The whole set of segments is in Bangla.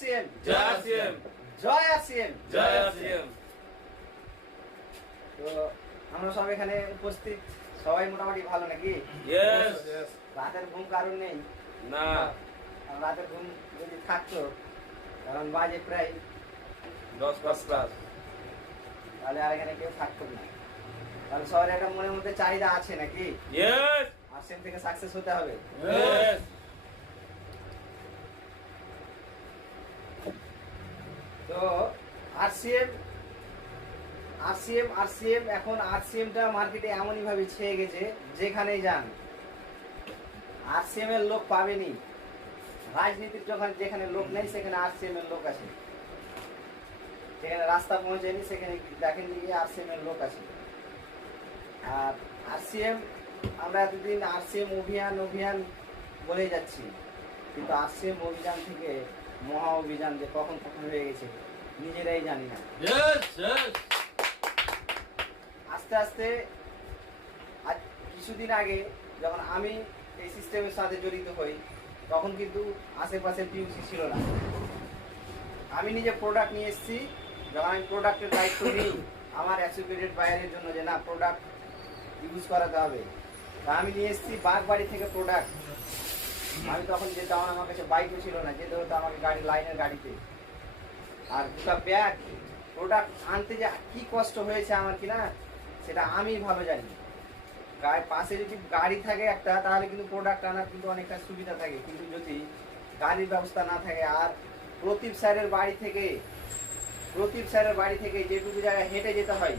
আরসিএম, জয় আরসিএম, জয় আরসিএম। জয় আরসিএম। তো আমরা সব এখানে উপস্থিত, সবাই মোটামুটি ভালো নাকি? ইয়েস। রাতের ঘুম কারণ নেই না, আর রাতের ঘুম যদি থাকতো, কারণ বাজে প্রায় 10++। তাহলে আর এখানে কেউ থাকতো না। তাহলে সবার একটা মনের মধ্যে চাহিদা আছে নাকি? ইয়েস, আরসিএম থেকে সাকসেস হতে হবে। ইয়েস। তো আরসিএম আরসিএম আরসিএম এখন আরসিএমটা মার্কেটে এমনই ভাবে ছেয়ে গেছে, যেখানেই যান আরসিএম এর লোক পাবেনি। রাজনীতির যখন যেখানে লোক নেই সেখানে আরসিএম এর লোক আছে, যেখানে রাস্তা পৌঁছেনি সেখানে দেখেন গিয়ে আরসিএম এর লোক আছে। আর আরসিএম আমরা এতদিন আরসিএম অভিযান অভিযান বলে যাচ্ছি, কিন্তু আরসিএম অভিযান থেকে মহা অভিযান যে কখন কখন হয়ে গেছে নিজেরাই জানি না। Yes, yes. আস্তে আস্তে আজ কিছুদিন আগে যখন আমি এই সিস্টেমের সাথে জড়িত হই, তখন কিন্তু আশেপাশে পিউসি ছিল না। আমি নিজে প্রোডাক্ট নিয়ে এসেছি। যখন আমি প্রোডাক্টের দায়িত্ব নিই আমার অ্যাসোসিয়েটেড বায়ারের জন্য, যে না প্রোডাক্ট ইউজ করাতে হবে, তা আমি নিয়ে এসেছি বাগবাড়ি থেকে প্রোডাক্ট। আমি তখন যেতাম, আমার কাছে বাইকও ছিল না, যেতে হতো আমাকে গাড়ি লাইনের গাড়িতে। আর দুটা ব্যাগ প্রোডাক্ট আনতে যে কি কষ্ট হয়েছে আমার, কিনা সেটা আমি ভালো জানি। গাড়ির পাশে যদি গাড়ি থাকে একটা, তাহলে কিন্তু প্রোডাক্ট আনার কিন্তু অনেকটা সুবিধা থাকে। কিন্তু যদি গাড়ির ব্যবস্থা না থাকে, আর প্রদীপ স্যারের বাড়ি থেকে যেটুকু জায়গায় হেঁটে যেতে হয়,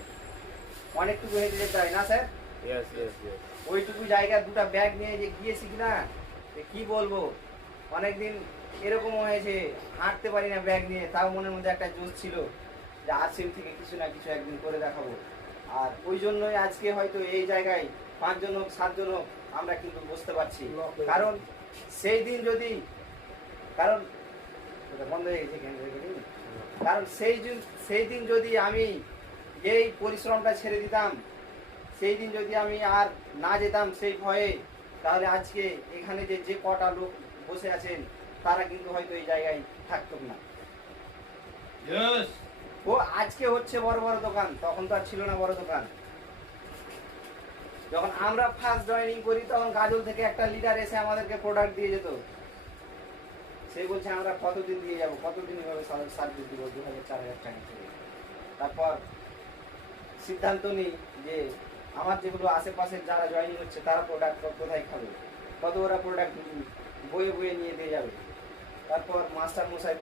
অনেকটুকু হেঁটে যেতে হয় না স্যার? Yes, yes, yes. ওইটুকু জায়গায় দুটা ব্যাগ নিয়ে যে গিয়েছি কিনা, কি বলবো, অনেকদিন এরকমও হয়েছে হাঁটতে পারি না ব্যাগ নিয়ে, তাও মনের মধ্যে একটা জোশ ছিল যে আরসিএম থেকে কিছু না কিছু একদিন করে দেখাবো। আর ওই জন্যই আজকে হয়তো এই জায়গায় 5 জন হোক 7 জন হোক আমরা কিন্তু বুঝতে পারছি। কারণ সেই দিন যদি বন্ধ হয়ে গেছে, কারণ সেই দিন যদি আমি এই পরিশ্রমটা ছেড়ে দিতাম, সেই দিন যদি আমি আর না যেতাম সেই ভয়ে, তাহলে আজকে এখানে যে কটা লোক বসে আছেন তারা কিন্তু হয়তো এই জায়গায় থাকতো না। ইয়েস। ও আজকে হচ্ছে বড় বড় দোকান, তখন তো আর ছিল না বড় দোকান। যখন আমরা ফার্স্ট জয়েনিং করি, তখন গাজল থেকে একটা লিডার এসে আমাদেরকে প্রোডাক্ট দিয়ে যেত। সে বলছে আমরা কতদিন দিয়ে যাবো, কতদিন এভাবে সার্ভিস দিব, 2000-4000 টাকা থেকে। তারপর সিদ্ধান্ত নিই যে আমার যেগুলো আশেপাশের যারা জয়েনিং হচ্ছে তারা প্রোডাক্ট কোথায় খাবে, কত ওরা প্রোডাক্ট বয়ে বয়ে নিয়ে দিয়ে যাবে। তারপর মাস্টার মশাই